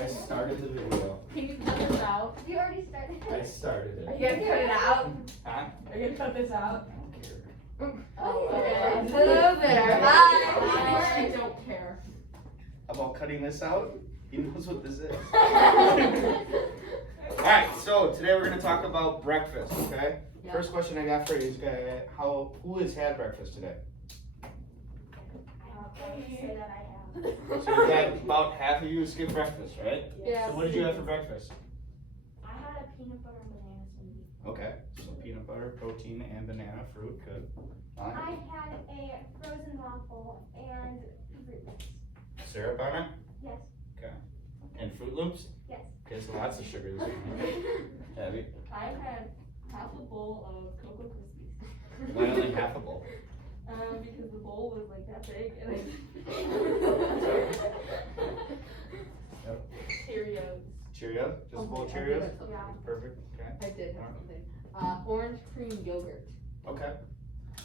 I started the video. Can you cut this out? You already started. I started Are it. you gonna cut it out? Huh? Are you gonna cut this out? I don't care. Oh, okay. Move it. I don't care. About cutting this out? He knows what this is. Alright, so today we're gonna talk about breakfast, okay? Yeah. First question I got for you is who has had breakfast today? Say that I have. So you got about half of you skipped breakfast, right? Yeah. So what did you have for breakfast? I had a peanut butter and banana smoothie. Okay, so peanut butter, protein, and banana, fruit, good. Fine. I had a frozen waffle and Fruit Loops. Syrup on it? Yes. Okay. And Fruit Loops? Yes. Okay, so lots of sugar this morning. Abby? I had half a bowl of Cocoa Krispies. Why only half a bowl? Because the bowl was like that big and Yep. Cheerios. Cheerios? Just a bowl of I did Cheerios? have something. Yeah. Perfect, okay. I did have something. Orange cream yogurt. Okay.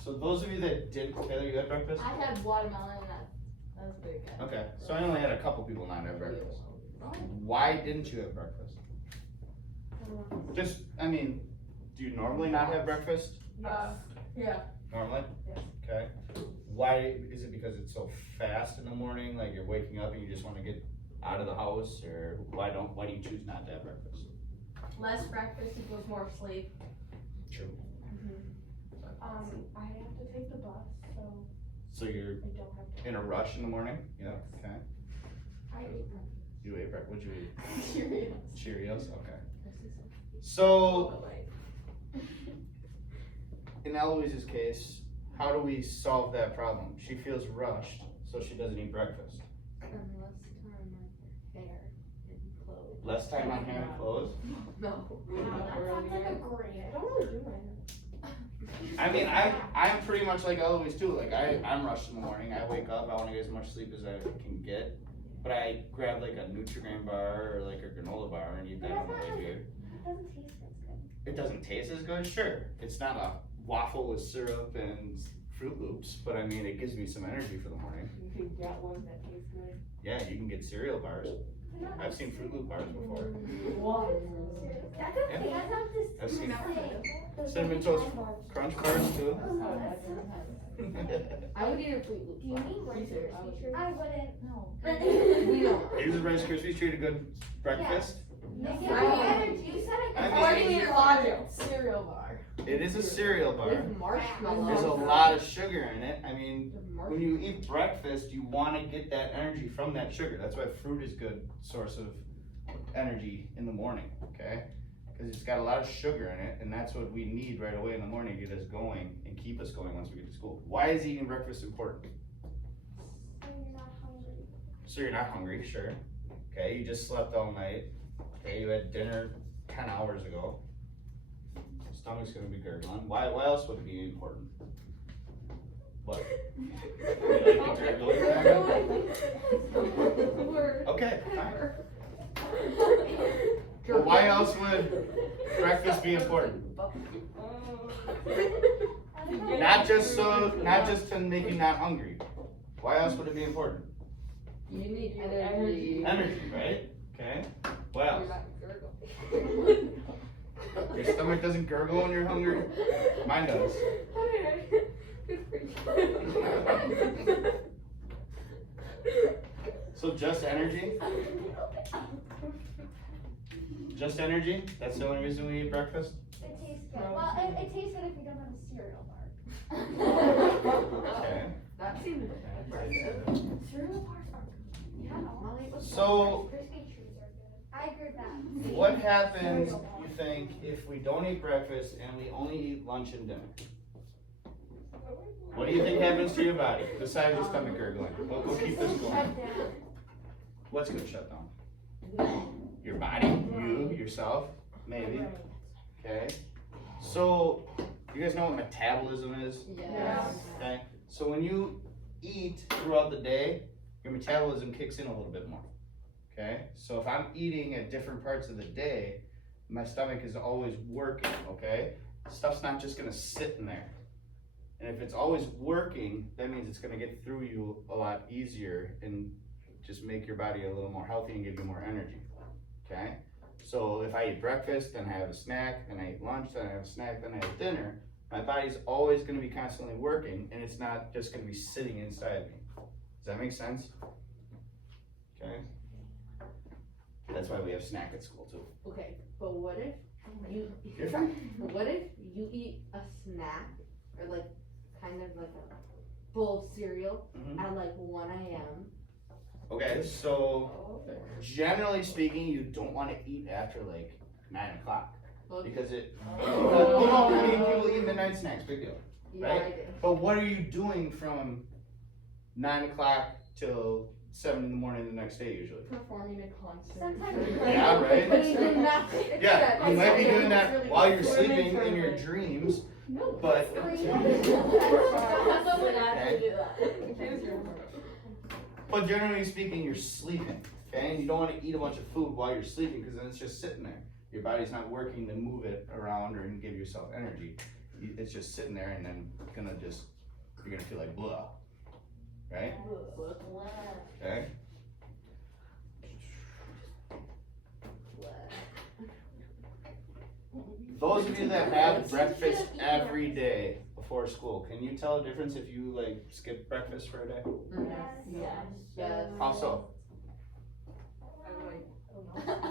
So those of you that didn't, Taylor, you had breakfast? I had watermelon and that was pretty good. Okay, so I only had a couple people not have breakfast. Why didn't you have breakfast? Just, I mean, do you normally not have breakfast? Yeah. Normally? Yes. Okay. Why, is it because it's so fast in the morning, like you're waking up and you just wanna get out of the house, or why do you choose not to have breakfast? Less breakfast equals more sleep. True. I have to take the bus, so So you're I don't have to. in a rush in the morning? Yeah, okay. I ate breakfast. You ate breakfast, what'd you eat? Cheerios. Cheerios, okay. So, in Eloise's case, how do we solve that problem? She feels rushed, so she doesn't eat breakfast. Less time on hair and clothes. Less time on hand and clothes? No. Wow, that sounds like a great. I don't really do my I mean, I'm pretty much like Eloise too. Like I'm rushed in the morning. I wake up, I want to get as much sleep as I can get. But I grab like a Nutri-Grain bar or like a granola bar and eat that on the way here. It doesn't taste as good. It doesn't taste as good, sure. It's not a waffle with syrup and Fruit Loops, but I mean, it gives me some energy for the morning. You could get one that tastes good. Yeah, you can get cereal bars. I've seen Fruit Loop bars before. What? That's okay. That's not this. I've seen thing. Cinnamon Toast Crunch bars too. Oh, that's I would eat a Fruit Loop. Do you need Rice Krispies treats? I wouldn't. No. We We don't. Is Rice Krispies treat a good breakfast? You said it. I mean- Cereal bar. It is a cereal bar. With marshmallows. There's a lot of sugar in it. I mean, With when marshmallows. you eat breakfast, you want to get that energy from that sugar. That's why fruit is a good source of energy in the morning, okay? Because it's got a lot of sugar in it, and that's what we need right away in the morning to get us going and keep us going once we get to school. Why is eating breakfast important? So you're not hungry. So you're not hungry, sure. Okay, you just slept all night. Okay, you had dinner 10 hours ago. Stomach's gonna be gurgling. Why else would it be important? What? You like the gurgling? Okay, fine. Well, why else would breakfast be important? Not just to make you not hungry. Why else would it be important? You need energy. Energy, right? Okay. What else? You're not gurgling. Your stomach doesn't gurgle when you're hungry? Mine does. Good for you. So just energy? Just energy? That's the only reason we eat breakfast? It tastes good. Well, it tastes good if you don't have a cereal bar. Okay. That seems impressive. Cereal bars are good. Yeah. So, Crispy treats are good. I agree with that. what happens, you think, if we don't eat breakfast and we only eat lunch and dinner? What do you think happens to your body, besides your stomach gurgling? We'll keep this going. Shut down. What's gonna shut down? Your body? You? Yourself? Maybe. Okay. So, you guys know what metabolism is? Yes. Okay. So when you eat throughout the day, your metabolism kicks in a little bit more. Okay. So if I'm eating at different parts of the day, my stomach is always working. Okay. Stuff's not just gonna sit in there. And if it's always working, that means it's gonna get through you a lot easier and just just make your body a little more healthy and give you more energy, okay? So if I eat breakfast, then I have a snack, then I eat lunch, then I have a snack, then I have dinner, my body's always gonna be constantly working, and it's not just gonna be sitting inside me. Does that make sense? Okay? That's why we have snack at school too. Okay, but what if you, You're fine. what if you eat a snack or like kind of like a bowl of cereal Mhm. at like 1 a.m.? Okay, so generally speaking, you don't wanna eat after like 9 o'clock. Because it, well, no, I mean, people eat midnight snacks, big deal. Yeah, Right? I do. But what are you doing from 9 o'clock till 7 in the morning the next day usually? Performing a concert. Sometimes. Yeah, right? But you did nothing. Yeah, you might be doing that Really while you're good. sleeping in your dreams, No. but Free. Someone actually do that. but generally speaking, you're sleeping, okay? And you don't wanna eat a bunch of food while you're sleeping, cause then it's just sitting there. Your body's not working to move it around or give yourself energy. It's just sitting there and then you're gonna feel like blah, right? Okay? Those of you that have breakfast every day before school, can you tell a difference if you like skip breakfast for a day? Yes. Yes. How so? Yes,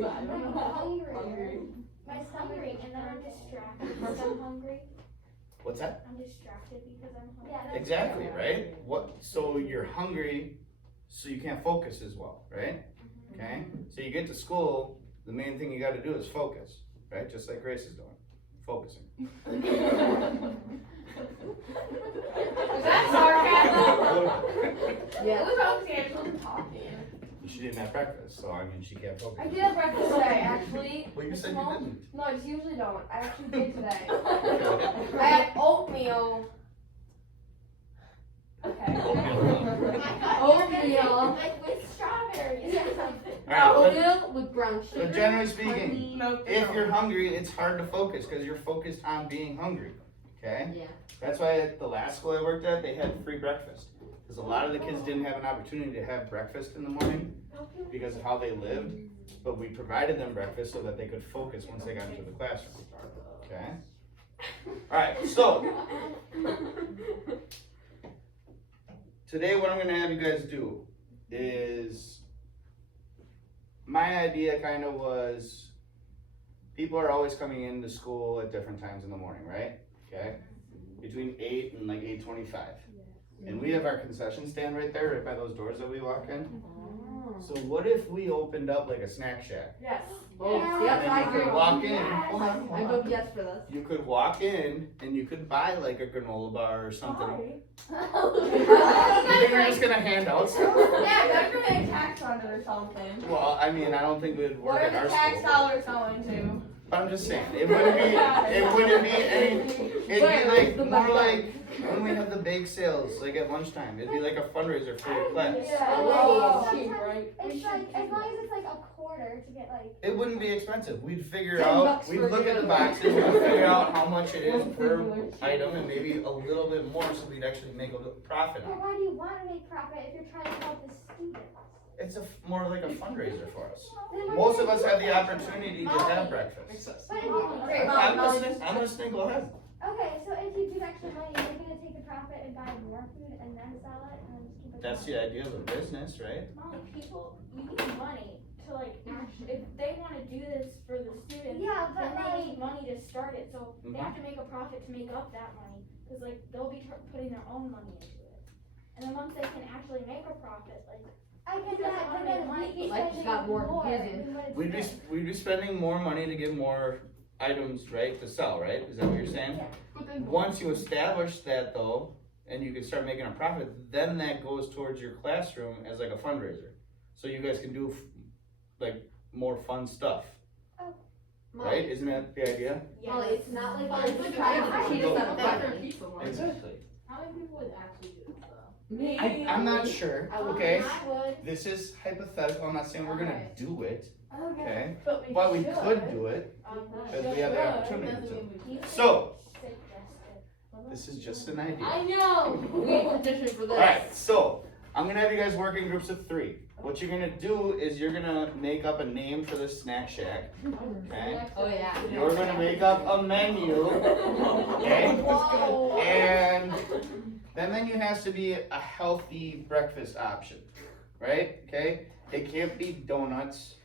but I don't know. Hungry. My stomach, and then I'm distracted because I'm hungry. What's that? I'm distracted because I'm hungry. Yeah, Exactly, right? So you're hungry, so you can't focus as well, right? Okay? So you get to school, the main thing you gotta do is focus, right? Just like Grace is doing, focusing. Is that sarcasm? Yeah. Who's obviously actually talking? She didn't have breakfast, so I mean, she can't focus. I did have breakfast today, actually. Well, you said you didn't. No, I just usually don't. I actually did today. Okay. I had oatmeal. Okay. Oatmeal. Like with strawberries or something. Alright, Oatmeal with brown sugar. but generally speaking, No. if you're hungry, it's hard to focus because you're focused on being hungry, okay? Yeah. That's why at the last school I worked at, they had free breakfast. Because a lot of the kids didn't have an opportunity to have breakfast in the morning because of how they lived, but we provided them breakfast so that they could focus once they got into the classroom, okay? Alright, so, today what I'm gonna have you guys do is, my idea kind of was, people are always coming into school at different times in the morning, right? Okay? Between 8 and like 8:25. And we have our concession stand right there, right by those doors that we walk in. So what if we opened up like a snack shack? Yes. Oh, Yeah. yes, And I then you agree. could walk in, Yes. hold on, I hold vote on. yes for this. You could walk in and you could buy like a granola bar or something. You think we're just gonna hand out stuff? Yeah, better pay a tax on it or something. Well, I mean, I don't think it would work What are at our the tax school. dollars going to? But I'm just saying, it wouldn't be any, it'd be like, more like, when we have the bake sales, like at lunchtime, it'd be like a fundraiser for your class. Oh. It's like, as long as it's like a quarter to get like. It wouldn't be expensive, we'd figure $10 out, we'd for look at the good. boxes, we'd figure out how much it is per item and maybe a little bit more, so we'd actually make a little profit But on it. why do you want to make profit if you're trying to help the students? It's more like a fundraiser for us. Then why Most do of us you have do the that? opportunity to have breakfast. But if you, Great, I'm listening, go ahead. okay, so if you do extra money, you're gonna take the profit and buy more food and then sell it and then just keep it. That's the idea of a business, right? Molly, people, you need money to like, if they wanna do this for the students, Yeah, then but they like, need money to start it, so they have to make a profit to make up that money, cause like, they'll be putting their own money into it. And then once they can actually make a profit, like, I get Who doesn't that, wanna but then make money? we'd be Like, you spending got more more confusing. than what it's We'd worth. be spending more money to get more items, right, to sell, right? Is that what you're saying? Yeah. Once you establish that though, and you can start making a profit, then that goes towards your classroom as like a fundraiser. So you guys can do like more fun stuff, right? Isn't that the idea? Well, it's not like Well, we're it's just like trying a to cheat us out of different money. piece of money. Exactly. how many people would actually do this though? Me. I'm not sure, I would okay? I would. This is hypothetical, I'm not saying we're gonna do it, okay? But But we could do it, because we have the opportunity to. So, this is just an idea. I know. We petitioned for this. Alright, so, I'm gonna have you guys work in groups of 3. What you're gonna do is you're gonna make up a name for the snack shack, okay? Oh yeah. You're gonna make up a menu, okay? And the menu has to be a healthy breakfast option, right? Okay? It can't be donuts,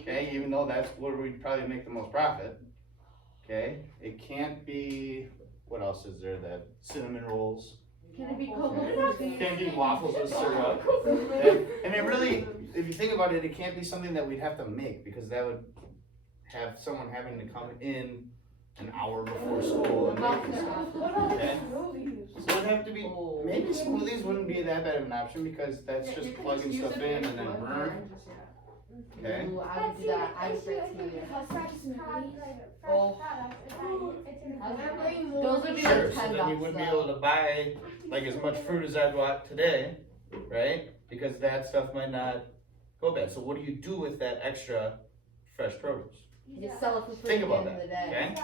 okay? Even though that's where we'd probably make the most profit, okay? It can't be, what else is there? That cinnamon rolls. Can it be coconut? Can't be waffles with syrup. And it really, if you think about it, it can't be something that we'd have to make because that would have someone having to come in an hour before school and make this stuff. Okay? So it'd have to be, maybe smoothies wouldn't be that bad of an option because that's just plugging stuff in and then burn. Okay? Ooh, I would do that. I would great smoothie. Oh. Those would be Sure, like so $10 then you wouldn't be able to buy like as much fruit as I'd want today, right? Because that stuff might not go bad. So what do you do with that extra fresh produce? You sell it for free Think at the about end of the day. Okay?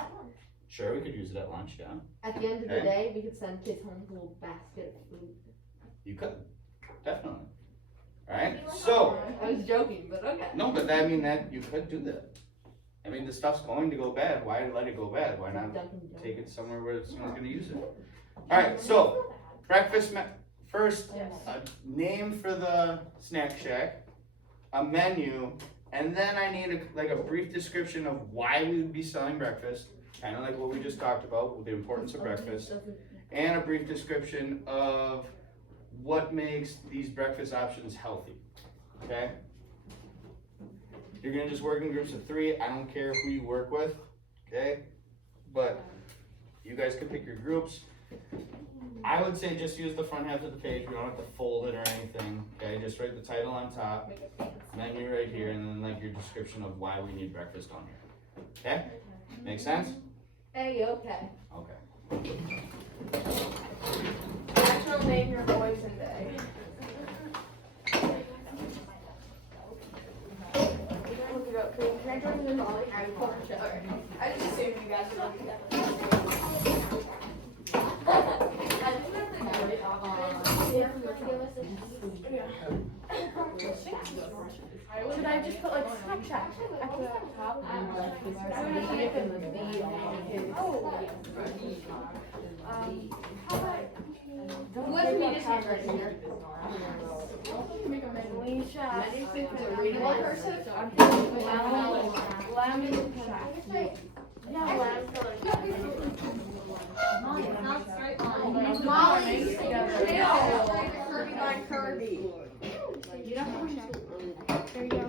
Sure, we could use it at lunch, yeah. At the end of the Okay. day, we could send kids home with a little basket of food. You could, definitely. Alright, so, I was joking, but okay. no, but I mean that, you could do that. I mean, the stuff's going to go bad, why let it go bad? Why not Dunkin' Donuts. take it somewhere where someone's gonna use it? Alright, so, breakfast, first, a name for the snack shack, a menu, and then I need like a brief description of why we would be selling breakfast, kind of like what we just talked about, with the importance of breakfast, and a brief description of what makes these breakfast options healthy, okay? You're gonna just work in groups of 3, I don't care who you work with, okay? But you guys can pick your groups. I would say just use the front half of the page, we don't have to fold it or anything, okay? Just write the title on top, menu right here, and then like your description of why we need breakfast on here, okay? Make sense? Hey, okay. Okay. Natural name your boys and day. Look it up. Can I join the volley? Alright. I just assumed you guys would look at that. Should I just put like Snapchat at the top? What's me to check right here? Make a menu. One person? Lemon shack. Molly. Kirby. There you go.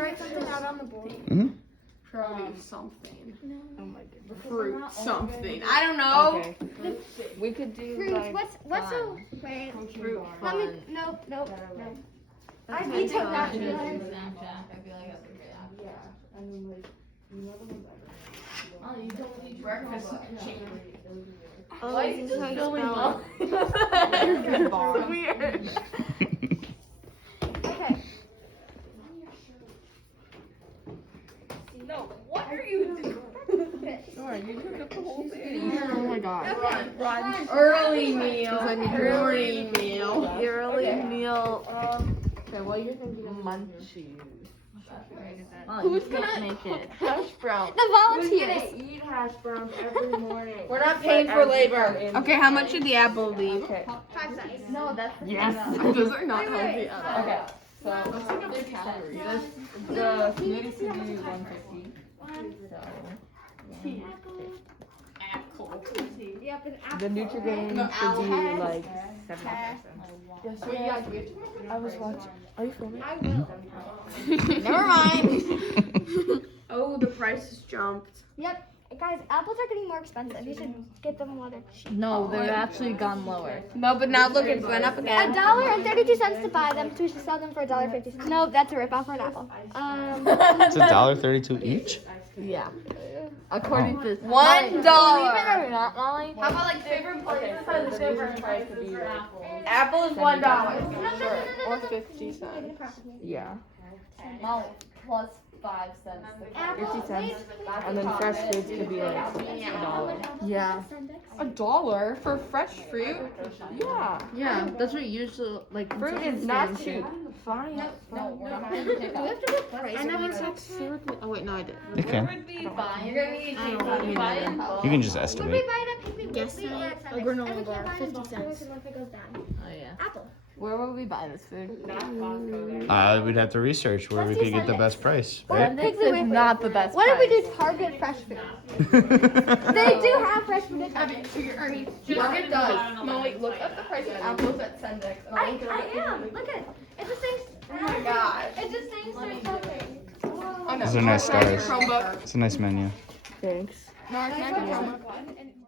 Write something out on the board. Produce something. Oh my god. Fruit something. I don't know. Okay. We could do Fruits, like what's a, fun. wait, Fruit let me, fun. nope. I Fun. vetoed that. Fun. Breakfast. Oh, this is how you spell Good it. Okay. No, what are you doing? Oh my god. Early meal. Early meal. Early meal. Okay, well you're thinking of munchies. Who's gonna make it? Hash brown. The volunteers. Eat hash browns every morning. We're not paying for labor. Okay, how much did the apple leave? Okay. 5 cents. No, that's yes. Those are not healthy at all. Okay. So let's think of the calories. The smoothies should be 150. Yep, an apple. The Nutrigrain should be like 7%. Yes, we have to. I was watching. Are you filming? I will. Never mind. Oh, the prices jumped. Yep. Guys, apples are getting more expensive. You should get them while they're cheap. No, they've actually gone lower. No, but now look, it's went up again. $1.32 to buy them, so we should sell them for $1.50. No, that's a ripoff for an apple. It's $1.32 each? Yeah. According to $1. Believe it or not, Molly. How about like favorite Okay, flavors? so the different price would be like Apple is $1. Sure, or 50 cents. Yeah. Molly, plus 5 cents. Apple, 50 cents. wait, And then fresh foods could be like $1. Yeah. $1 for fresh fruit? Yeah. Yeah, that's what usually like fruit is not cheap. Fine. No, we're not gonna pick up. I never said syrup. Oh wait, no, I did. You can. You're gonna need I don't to know. buy it in bulk. You can just Would we estimate. buy it at Piggly Guess Wiggly or I- at a Sundays? granola And we can't bar, buy it in 50 bulk cents. Once it goes down. Oh yeah. Apple. Where will we buy this food? Not Costco there. We'd have to research where we Let's do could get the Sundays. best price, Or right? Piggly It's Wiggly. not the best What if we price. do Target fresh food? They do have fresh food. at Target. Target does. Molly, look up the price of apples at Sendex. And I'll look it up at I am. Piggly Look at it's the same. Oh my gosh. It's the same store something. Oh, no. Those are nice Can I have your stars. Chromebook? It's a nice menu. Thanks. No, can I have your Chromebook?